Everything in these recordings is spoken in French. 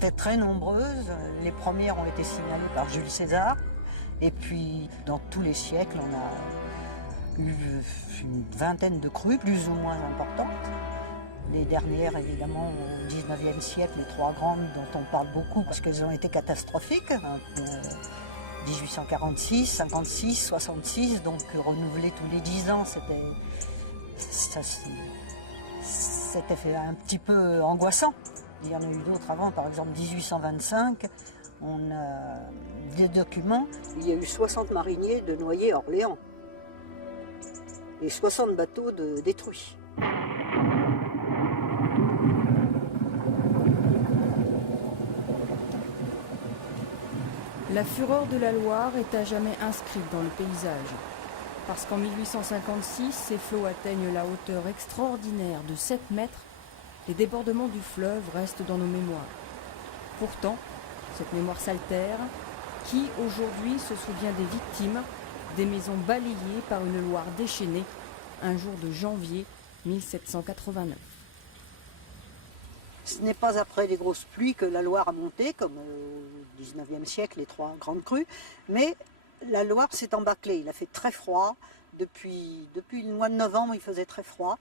étaient très nombreuses. Les premières ont été signalées par Jules César. Et puis, dans tous les siècles, on a eu une vingtaine de crues, plus ou moins importantes. Les dernières, évidemment, au XIXe siècle, les trois grandes dont on parle beaucoup, parce qu'elles ont été catastrophiques. 1846, 56, 66, donc renouvelé tous les 10 ans, c'était fait un petit peu angoissant. Il y en a eu d'autres avant, par exemple 1825, on a des documents, il y a eu 60 mariniers de noyés à Orléans et 60 bateaux détruits. La fureur de la Loire est à jamais inscrite dans le paysage. Parce qu'en 1856, ces flots atteignent la hauteur extraordinaire de 7 mètres, les débordements du fleuve restent dans nos mémoires. Pourtant, cette mémoire s'altère. Qui aujourd'hui se souvient des victimes, des maisons balayées par une Loire déchaînée, un jour de janvier 1789. Ce n'est pas après les grosses pluies que la Loire a monté, comme au XIXe siècle, les trois grandes crues, mais la Loire s'est embâclée. Il a fait très froid. Depuis le mois de novembre, il faisait très froid.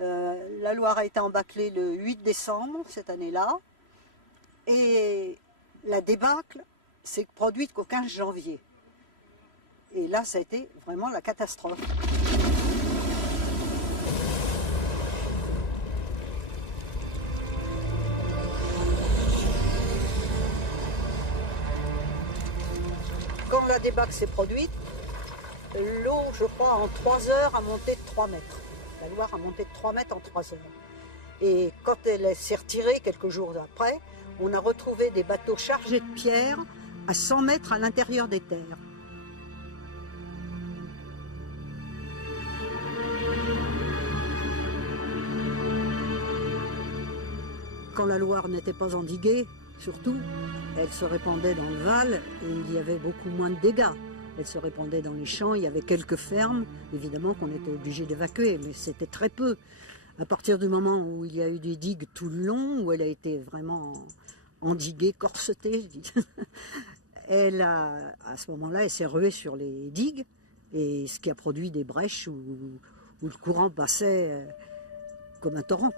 La Loire a été embâclée le 8 décembre, cette année-là. Et la débâcle s'est produite qu'au 15 janvier. Et là, ça a été vraiment la catastrophe. Quand la débâcle s'est produite, l'eau, je crois, en 3 heures a monté de 3 mètres. La Loire a monté de 3 mètres en 3 heures. Et quand elle s'est retirée quelques jours après, on a retrouvé des bateaux chargés de pierres à 100 mètres à l'intérieur des terres. Quand la Loire n'était pas endiguée, surtout, elle se répandait dans le Val et il y avait beaucoup moins de dégâts. Elle se répandait dans les champs, il y avait quelques fermes, évidemment qu'on était obligé d'évacuer, mais c'était très peu. À partir du moment où il y a eu des digues tout le long, où elle a été vraiment endiguée, corsetée, à ce moment-là, elle s'est ruée sur les digues, et ce qui a produit des brèches où le courant passait comme un torrent.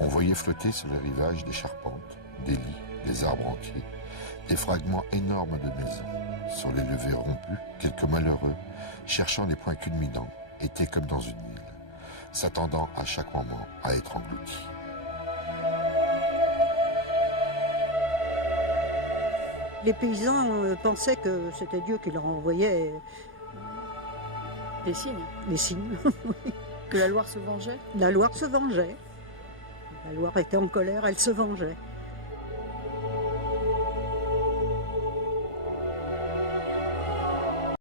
On voyait flotter sur le rivage des charpentes, des lits, des arbres entiers, des fragments énormes de maisons. Sur les levées rompues, quelques malheureux, cherchant les points culminants, étaient comme dans une île, s'attendant à chaque moment à être engloutis. Les paysans pensaient que c'était Dieu qui leur envoyait Des signes. les signes. Que la Loire se vengeait. La Loire se vengeait. La Loire était en colère, elle se vengeait.